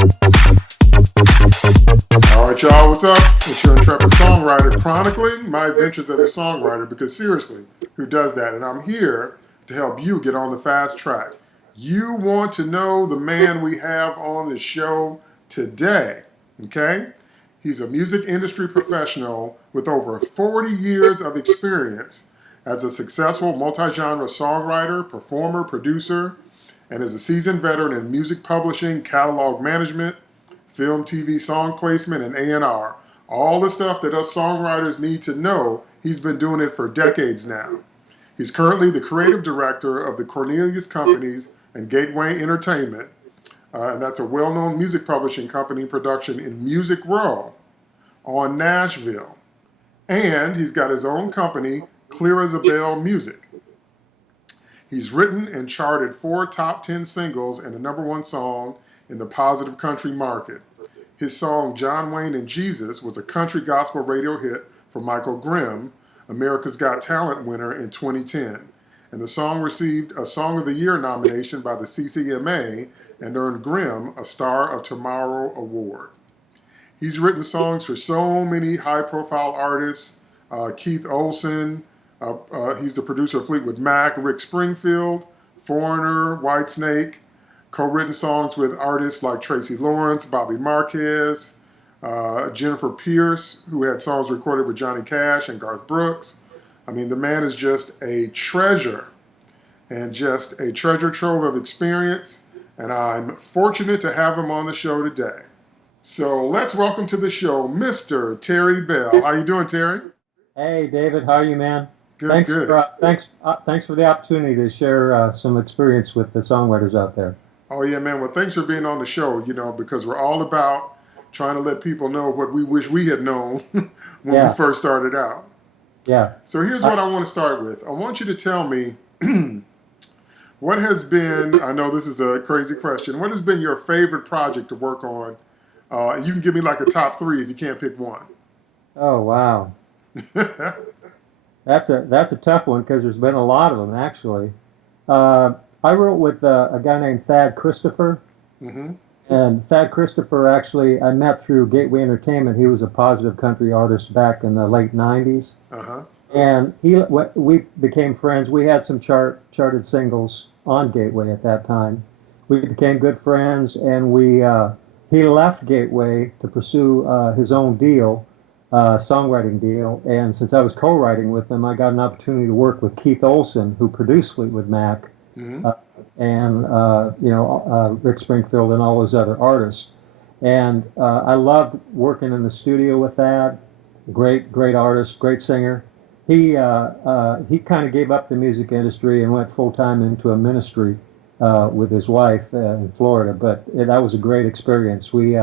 All right, y'all, what's up? It's your Intrepid Songwriter chronicling my adventures as a songwriter because seriously, who does that? And I'm here to help you get on the fast track. You want to know the man we have on the show today, okay? He's a music industry professional with over 40 years of experience as a successful multi-genre songwriter, performer, producer, and is a seasoned veteran in music publishing, catalog management, film, TV, song placement, and A&R. All the stuff that us songwriters need to know, he's been doing it for decades now. He's currently the creative director of the Cornelius Companies and Gateway Entertainment, and that's a well-known music publishing company production in Music Row on Nashville. And he's got his own company, Clear as a Bell Music. He's written and charted 4 top 10 singles and a #1 song in the positive country market. His song John Wayne and Jesus was a country gospel radio hit for Michael Grimm, America's Got Talent winner in 2010. And the song received a Song of the Year nomination by the CCMA and earned Grimm a Star of Tomorrow award. He's written songs for so many high-profile artists, Keith Olsen, he's the producer of Fleetwood Mac, Rick Springfield, Foreigner, Whitesnake, co-written songs with artists like Tracy Lawrence, Bobby Marquez, Jennifer Pierce, who had songs recorded with Johnny Cash and Garth Brooks. I mean, the man is just a treasure and just a treasure trove of experience, and I'm fortunate to have him on the show today. So let's welcome to the show Mr. Terry Bell. How you doing, Terry? Hey, David. How are you, man? Good, good. Thanks for the opportunity to share some experience with the songwriters out there. Oh, yeah, man. Well, thanks for being on the show, because we're all about trying to let people know what we wish we had known when we first started out. Yeah. So here's what I want to start with. I want you to tell me what has been, I know this is a crazy question, what has been your favorite project to work on? You can give me like a top 3 if you can't pick one. Oh, wow. That's a tough one because there's been a lot of them, actually. I wrote with a guy named Thad Christopher. Mm-hmm. And Thad Christopher, actually, I met through Gateway Entertainment. He was a positive country artist back in the late 90s. Uh-huh. And we became friends. We had some charted singles on Gateway at that time. We became good friends, and he left Gateway to pursue his own deal, songwriting deal. And since I was co-writing with him, I got an opportunity to work with Keith Olsen, who produced Fleetwood Mac. Mm-hmm. Rick Springfield and all those other artists. And I loved working in the studio with that. Great artist, great singer. He kind of gave up the music industry and went full-time into a ministry with his wife in Florida. But that was a great experience. We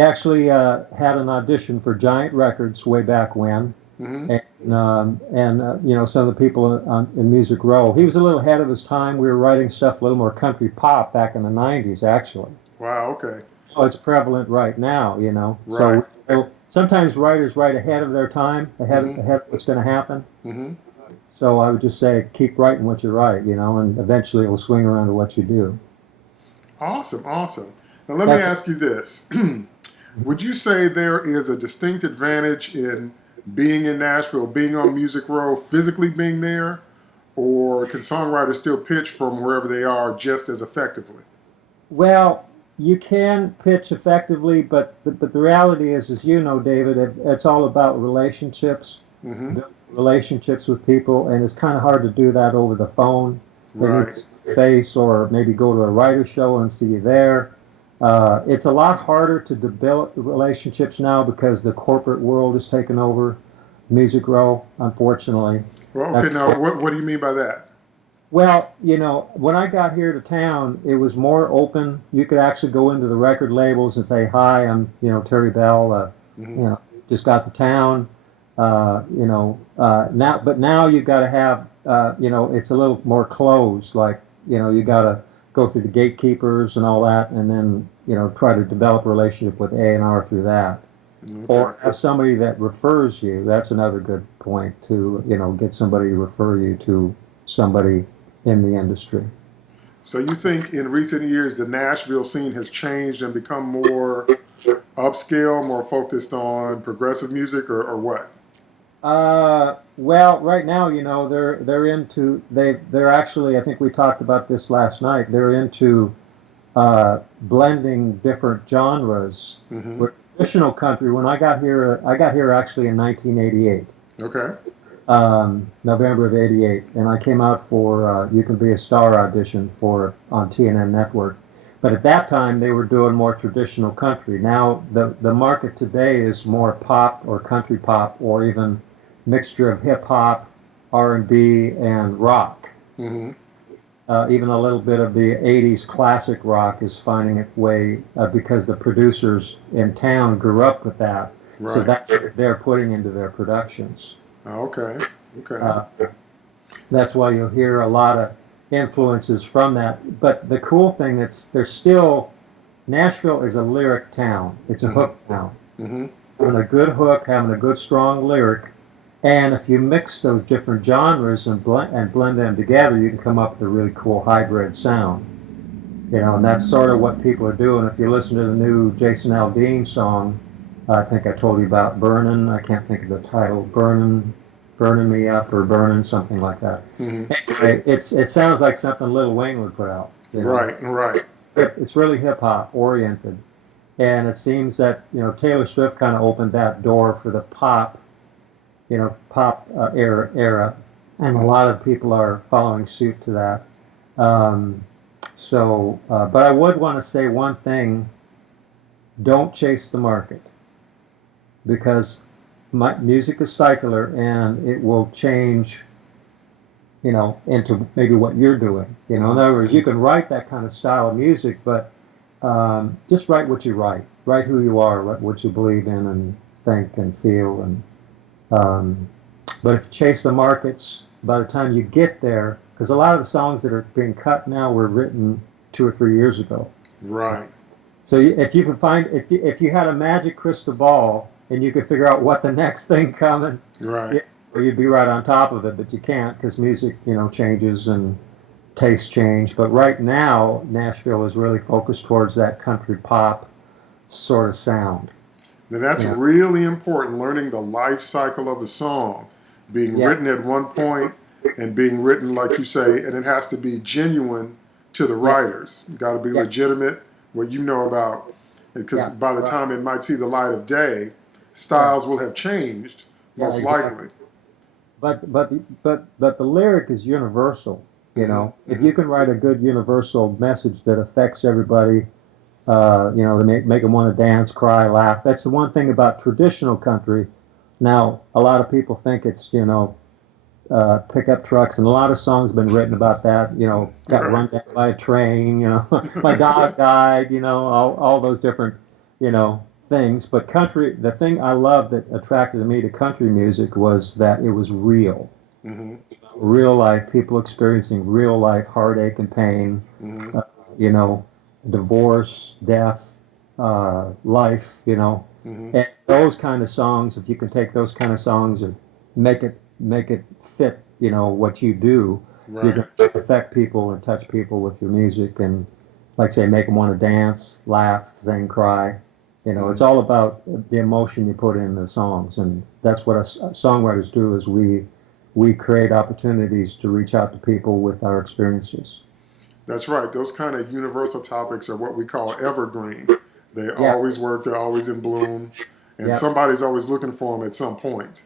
actually had an audition for Giant Records way back when. Mm-hmm. And some of the people in Music Row. He was a little ahead of his time. We were writing stuff a little more country pop back in the 90s, actually. Wow, okay. So it's prevalent right now, Right. So sometimes writers write ahead of their time, ahead of what's going to happen. Mm-hmm. So I would just say, keep writing what you write, and eventually it will swing around to what you do. Awesome. Now let me ask you this. Would you say there is a distinct advantage in being in Nashville, being on Music Row, physically being there, or can songwriters still pitch from wherever they are just as effectively? Well, you can pitch effectively, but the reality is, as you know, David, it's all about relationships, relationships with people, and it's kind of hard to do that over the phone, right? Face, or maybe go to a writer's show and see you there. It's a lot harder to develop relationships now because the corporate world has taken over Music Row, unfortunately. Well, okay, now what do you mean by that? Well, when I got here to town, it was more open. You could actually go into the record labels and say, "Hi, I'm Terry Bell. Just got to town." Now you got to have it's a little more closed. Like you got to go through the gatekeepers and all that, and then try to develop a relationship with A&R through that. Okay. Or have somebody that refers you. That's another good point to get somebody to refer you to somebody in the industry. So you think in recent years the Nashville scene has changed and become more upscale, more focused on progressive music, or what? Well, right now, they're into they're actually, I think we talked about this last night. They're into blending different genres. Hmm. With traditional country, when I got here actually in 1988, Okay. November of '88, and I came out for "You Can Be a Star" audition for on TNN Network. But at that time, they were doing more traditional country. Now, the market today is more pop or country pop, or even mixture of hip hop, R&B, and rock. Hmm. Even a little bit of the '80s classic rock is finding its way because the producers in town grew up with that, so Right. that they're putting into their productions. Okay. Okay. Uh, that's why you'll hear a lot of influences from that. But the cool thing that's there's still Nashville is a lyric town. It's a Hmm. hook town. Hmm. Having a good hook, having a good strong lyric, and if you mix those different genres and blend them together, you can come up with a really cool hybrid sound. And that's sort of what people are doing. If you listen to the new Jason Aldean song, I think I told you about Burnin'. I can't think of the title. Burning Me Up or Burning, something like that. Hmm. Anyway, it sounds like something Lil Wayne would put out. Right. Right. It's really hip hop oriented, and it seems that Taylor Swift kind of opened that door for the pop era, and a lot of people are following suit to that. But I would want to say one thing: don't chase the market, because music is secular and it will change, into maybe what you're doing. In other words, you can write that kind of style of music, but just write what you write. Write who you are, what you believe in, and think and feel. But if you chase the markets, by the time you get there, because a lot of the songs that are being cut now were written 2 or 3 years ago. Right. So if you can find, if you had a magic crystal ball and you could figure out what the next thing coming, Right. you'd be right on top of it. But you can't, because music, changes and tastes change. But right now, Nashville is really focused towards that country pop sort of sound. Now that's Yeah. really important, learning the life cycle of a song, being Yeah. written at one point and being written, like you say, and it has to be genuine to the Yeah. writers. Got to be Yeah. legitimate, what you know about, because Yeah. by the Right. time it might see the light of day, Yeah. styles will have changed, Yeah. most Exactly. likely. But the lyric is universal. Hmm. If Hmm. you can write a good universal message that affects everybody, to make them want to dance, cry, laugh. That's the one thing about traditional country. Now, a lot of people think it's pickup trucks, and a lot of songs have been written about that. Got Right. run down by a train. My dog died. All those different things. But country, the thing I loved that attracted me to country music was that it was real. Hmm. Real life, people experiencing real life heartache and pain, Hmm. uh, you know, divorce, death, life, Hmm. and those kind of songs. If you can take those kind of songs and make it fit, what you do, you're Right. going to affect people and touch people with your music, and like I say, make them want to dance, laugh, sing, cry. It's Hmm. all about the emotion you put in the songs, and that's what us songwriters do. Is we create opportunities to reach out to people with our experiences. That's right. Those kind of universal topics are what we call evergreen. They Yeah, always work, they're always in bloom, and yeah, somebody's always looking for them at some point.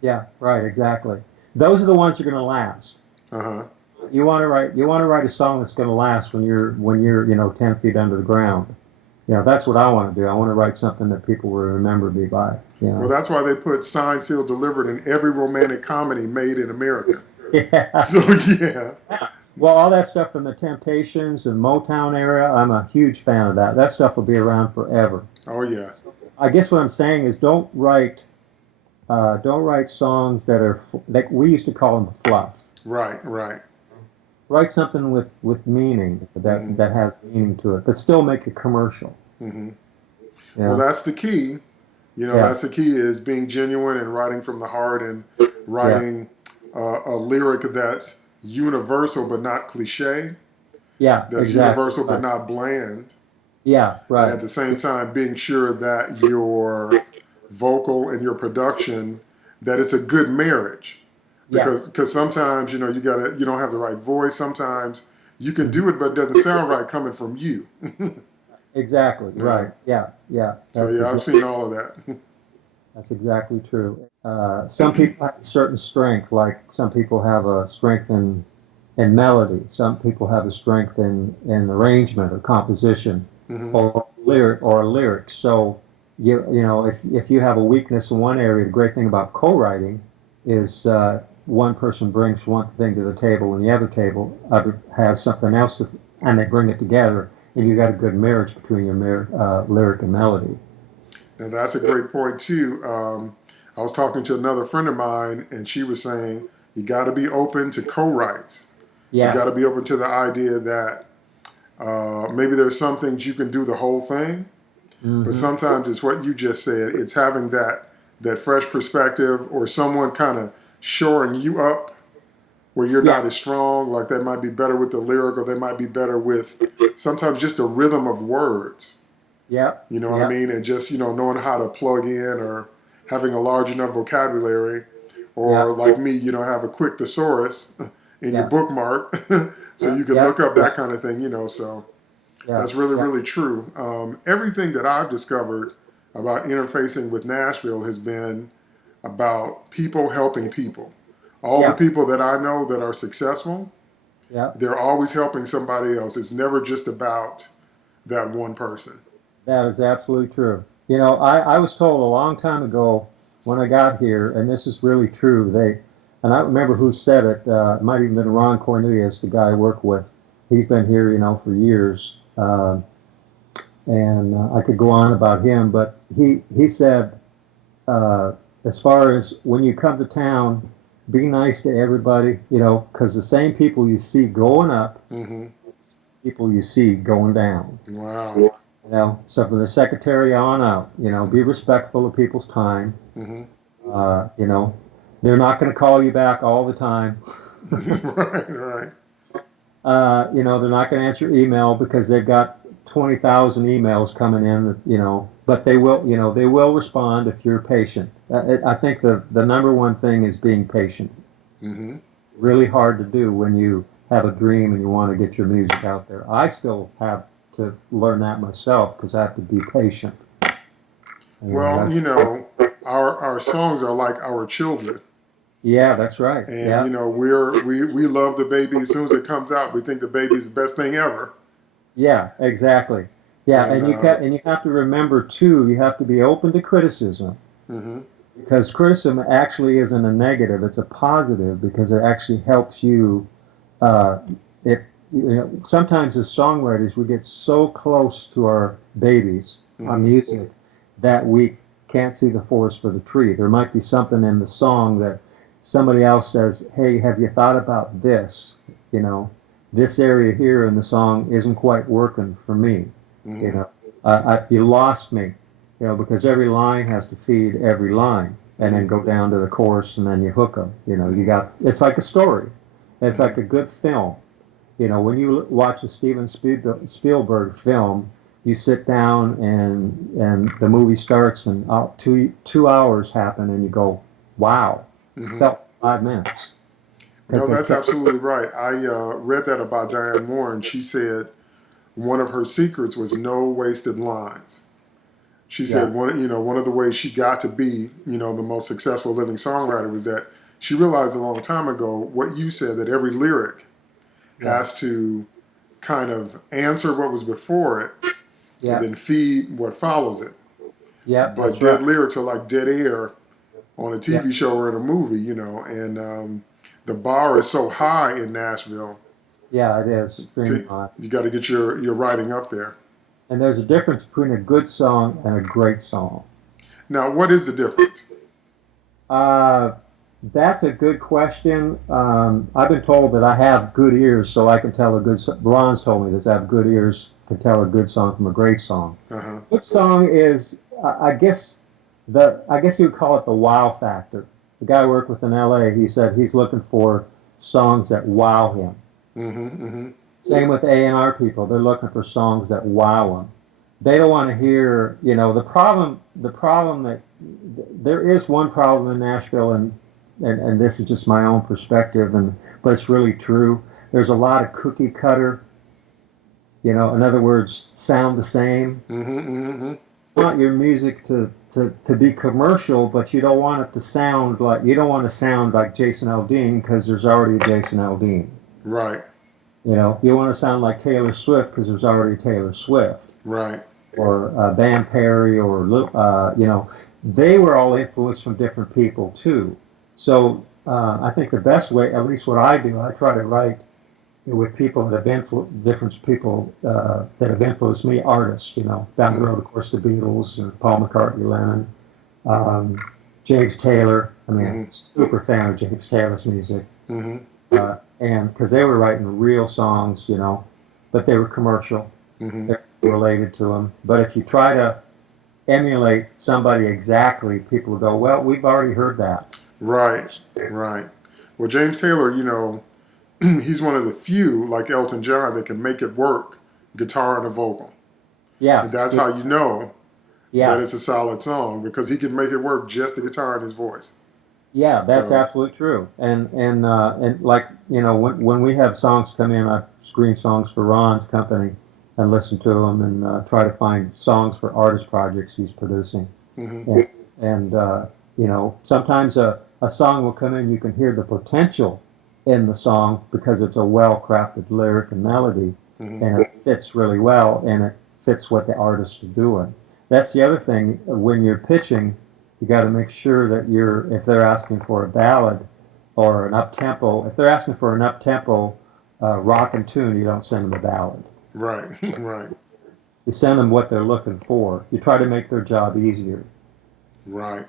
yeah, right, exactly. Those are the ones that are going to last. Uh-huh. You want to write a song that's going to last when you're 10 feet under the ground. That's what I want to do. I want to write something that people will remember me by. Well, that's why they put signed, sealed, delivered in every romantic comedy made in America. Yeah. So, yeah. Well, all that stuff from the Temptations and Motown era, I'm a huge fan of that. That stuff will be around forever. Oh, yeah. I guess what I'm saying is don't write songs that are like we used to call them fluff. Right, right. Write something with meaning that Hmm. that has meaning to it, but still make it commercial. Hmm. Well, Yeah, that's the key. yeah, That's the key is being genuine and writing from the heart and yeah, writing a lyric that's universal but not cliche. Yeah, that's exactly. universal but Right. not bland. Yeah, And right. at the same time, being sure that your vocal and your production, that it's a good marriage. Yes. Because sometimes, you don't have the right voice. Sometimes you can Mhm. do it, but it doesn't sound right coming from you. Exactly. Yeah. Right. Yeah. Yeah. So yeah, I've seen all of that. That's exactly true. Some people have a certain strength, like some people have a strength in melody. Some people have a strength in arrangement or composition Hmm. or lyrics. So if you have a weakness in one area, the great thing about co-writing is one person brings one thing to the table and the other has something else, and they bring it together, and you Hmm. got a good marriage between your lyric and melody. Now that's a great point too. I was talking to another friend of mine, and she was saying you got to be open to co-writes. You got Yeah. to be open to the idea that maybe there's some things you can do the whole thing, but Hmm. sometimes it's what you just said. It's having that fresh perspective or someone kind of shoring you up where you're Yeah. not as strong. Like they might be better with the lyric, or they might be better with sometimes just the rhythm of words. Yep. You know what I Yep. mean? And just, knowing how to plug in or having a large enough vocabulary, or Yep. like me, have a quick thesaurus in your Yeah. bookmark so you can look Yep. up that Yep. kind of thing. So Yeah. that's really, Yeah. really true. Everything that I've discovered about interfacing with Nashville has been about people helping people. All the Yeah. people that I know that are successful, Yeah. they're always helping somebody else. It's never just about that one person. That is absolutely true. I was told a long time ago when I got here, and this is really true. And I don't remember who said it. It might even been Ron Cornelius, the guy I work with. He's been here, for years, and I could go on about him. But he said, uh, as far as when you come to town, be nice to everybody, because the same people you see going up, Hmm. people you see going down. Wow. So from the secretary on out, be respectful of people's time. Hmm. Uh, you know, they're not going to call you back all the time. Right, right. They're not going to answer email because they've got 20,000 emails coming in, but they will respond if you're patient. I think the number one thing is being patient. Hmm. It's really hard to do when you have a dream and you want to get your music out there. I still have to learn that myself because I have to be patient. Well, That's our songs are like our children. yeah, that's right. And Yeah, we love the baby as soon as it comes out. We think the baby is the best thing ever. yeah, exactly. Yeah, And and you have to remember too. You have to be open to criticism hmm. because criticism actually isn't a negative; it's a positive because it actually helps you. Uh, it sometimes as songwriters we get so close to our babies, our Hmm. music, that we can't see the forest for the tree. There might be something in the song that somebody else says, "Hey, have you thought about this?" You know, this area here in the song isn't quite working for me. You Hmm. know, you lost me. Because every line has to feed every line, and then Hmm. go down to the chorus, and then you hook them. You Hmm. got it's like a story. It's Hmm. like a good film. When you watch a Steven Spielberg film, you sit down and the movie starts and 2 hours happen and you go, wow, Hmm. felt 5 minutes No, because they that's kept absolutely right. I read that about Diane Warren. She said one of her secrets was no wasted lines. She yeah said one of the ways she got to be the most successful living songwriter was that she realized a long time ago what you said, that every lyric yeah has to kind of answer what was before it and yeah then feed what follows it. yeah But that's dead right lyrics are like dead air on a yeah TV show or in a movie, and the bar is so high in Nashville. yeah it is extremely high. You got to get your writing up there. And there's a difference between a good song and a great song. Now, what is the difference? uh, That's a good question. I've been told that I have good ears, so I can tell a good. Ron's told me this. I have good ears to tell a good song from a great song. Uh-huh. Good song is, I guess you would call it the wow factor. The guy I worked with in L.A. He said he's looking for songs that wow him. Mm-hmm. Mm-hmm. Same with A&R people. They're looking for songs that wow them. They don't want to hear, the problem that there is one problem in Nashville, and this is just my own perspective, but it's really true. There's a lot of cookie cutter, in other words, sound the same. You want your music to be commercial, but you don't want it to sound like, you don't want to sound like Jason Aldean because there's already a Jason Aldean. Right. You want to sound like Taylor Swift because there's already Taylor Swift. Right. Or Van Perry, or they were all influenced from different people too. So I think the best way, at least what I do, I try to write with people that have different people that have influenced me, artists. Down the road, of course, the Beatles, and Paul McCartney, Lennon, James Taylor. I mean, super fan of James Taylor's music, and because they were writing real songs, but they were commercial. They're related to them. But if you try to emulate somebody exactly, people will go, well, we've already heard that. Right. Well, James Taylor, he's one of the few, like Elton John, that can make it work, guitar and a vocal. Yeah. And that's how you know that it's a solid song, because he can make it work just the guitar and his voice. Yeah, that's absolutely true. And like, when we have songs come in, I screen songs for Ron's company and listen to them, and try to find songs for artist projects he's producing. And sometimes a song will come in, you can hear the potential in the song because it's a well-crafted lyric and melody, and it fits really well, and it fits what the artist is doing. That's the other thing. When you're pitching, you got to make sure that if they're asking for a ballad or an up-tempo, if they're asking for an up-tempo rockin' tune, you don't send them a ballad. Right. You send them what they're looking for. You try to make their job easier. Right.